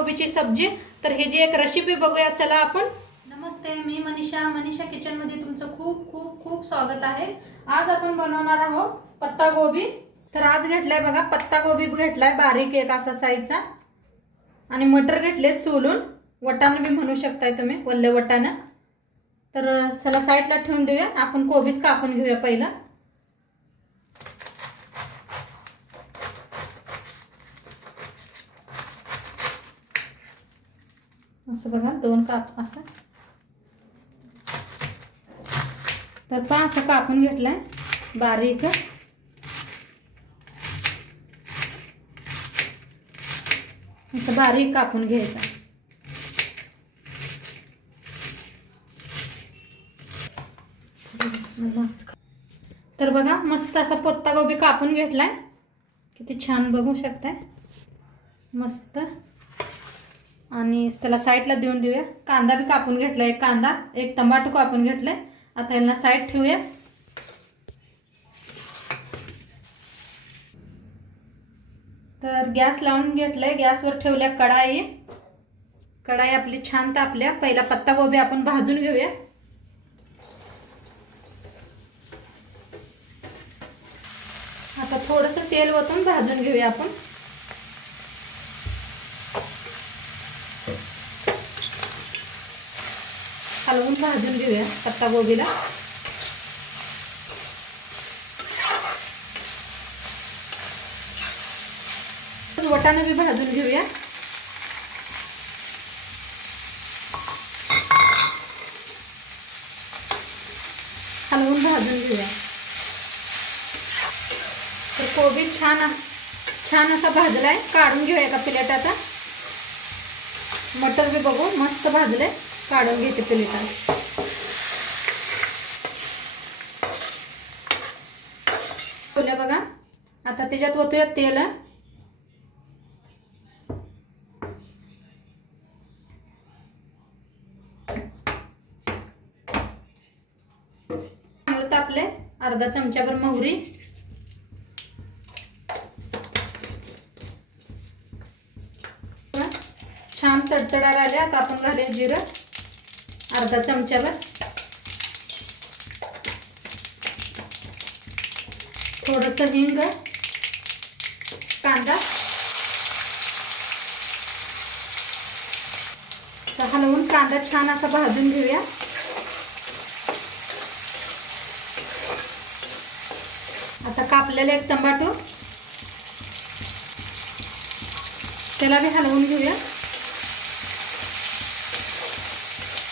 कोबीची सब्जी. तर हे जी एक रेसिपी बघूया चला आपण. नमस्ते मी मनीषा. मनीषा किचनमध्ये तुमचं खूप खूप खूप स्वागत आहे. आज आपण बनवणार आहोत पत्ता गोबी. तर आज घेतलाय बघा पत्ता गोबी घेतलाय बारीक एक असा साईजचा आणि मटर घेतले सोलून. वटाणं बी म्हणू शकताय तुम्ही वल्ले वटाणं. तर चला साईडला ठेवून देऊया. आपण कोबीच कापून घेऊया पहिलं. असं बघा दोन काप असं. तर पहा असं कापून घेतलाय बारीक. असं बारीक कापून घ्यायचा. तर बघा मस्त असा पत्ता गोबी कापून घेतलाय. किती छान बघू शकताय. मस्त. आणि त्याला साईडला देऊन देऊया. कांदा बी कापून घेतला एक कांदा एक टमाटो कापून घेतलाय. आता यांना साईड ठेवूया. तर गॅस लावून घेतलाय. गॅसवर ठेवल्या कढाई. कढाई आपली छान तापल्या. पहिला पत्ता गोबी आपण भाजून घेऊया. आता थोडंसं तेल ओतून भाजून घेऊया आपण. हलवून भाजून घेऊया पत्ता गोबीला. वटाणं बी भाजून घेऊया. हलवून भाजून घेऊया. तर कोबी छान छान असा भाजलाय. काढून घेऊया एका प्लेट आता मटर बी बघू मस्त भाजलंय. काढून घेते प्लेटात ठेवल्या बघा आता त्याच्यात ओतूया तेल. तापले अर्धा चमच्याभर मोहरी. छान तडतडा राहिले आता आपण घालूया जिरं. अर्धा चमच्यावर थोडंसं हिंग कांदा. हलवून कांदा छान असा भाजून घेऊया. आता कापलेला एक टमाटो त्याला मी हलवून घेऊया.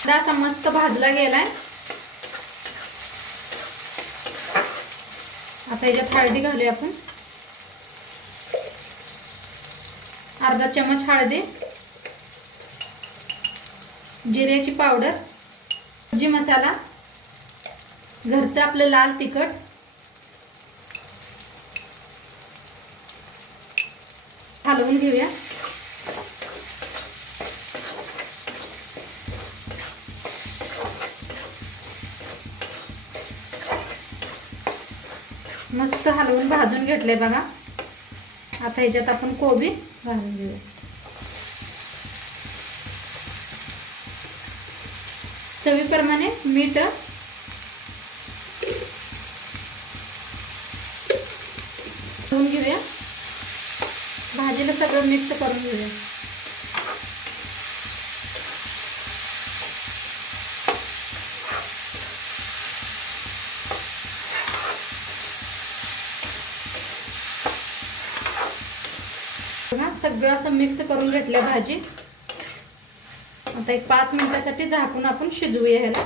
कांदा असा मस्त भाजला गेलाय. आता याच्यात हळदी घालूया आपण. अर्धा चमच हळदी. जिऱ्याची पावडर. जी मसाला. घरचं आपलं लाल तिखट. हलवून घेऊया. मस्त हलवून भाजून घेतले बघा. आता ह्याच्यात आपण कोबी घालून घेऊया. चवीप्रमाणे मीठ. धुवून घेऊया. भाजीला सगळं मिक्स करून घेऊया. बघा सगळं असं मिक्स करून घेतलं भाजी. आता एक पाच मिनिटासाठी झाकून आपण शिजवूया ह्याला.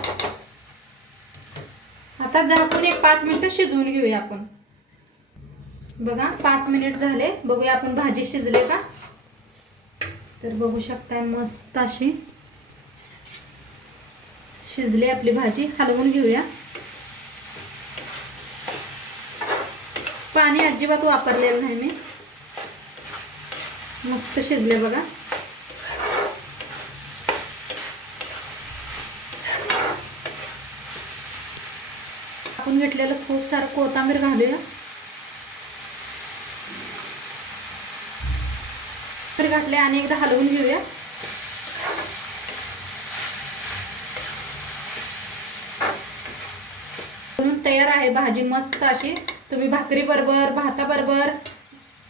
आता झाकून एक पाच मिनिटं शिजवून घेऊया आपण. बघा पाच मिनिट झाले. बघूया आपण भाजी शिजले का? तर बघू शकताय मस्त अशी शिजली आपली भाजी. हलवून घेऊया. पाणी अजिबात वापरलेलं नाही मी. मस्त शिजले बघा. आपण घेतलेलं खूप सारं कोथांबीर घालूया. तर घातले आणि एकदा हलवून घेऊया. तयार आहे भाजी मस्त अशी. तुम्ही भाकरी बरोबर भाताबरोबर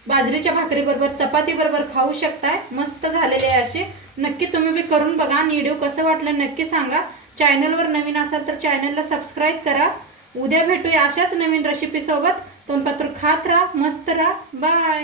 बाजरीच्या भाकरीबरोबर चपातीबरोबर खाऊ शकताय. मस्त झालेले आहे असे. नक्की तुम्ही बी करून बघा. आणि व्हिडिओ कसं वाटलं नक्की सांगा. चॅनलवर नवीन असाल तर चॅनलला सबस्क्राईब करा. उद्या भेटूया अशाच नवीन रेसिपी सोबत. तोंडपात्र खात राहा मस्त राहा. बाय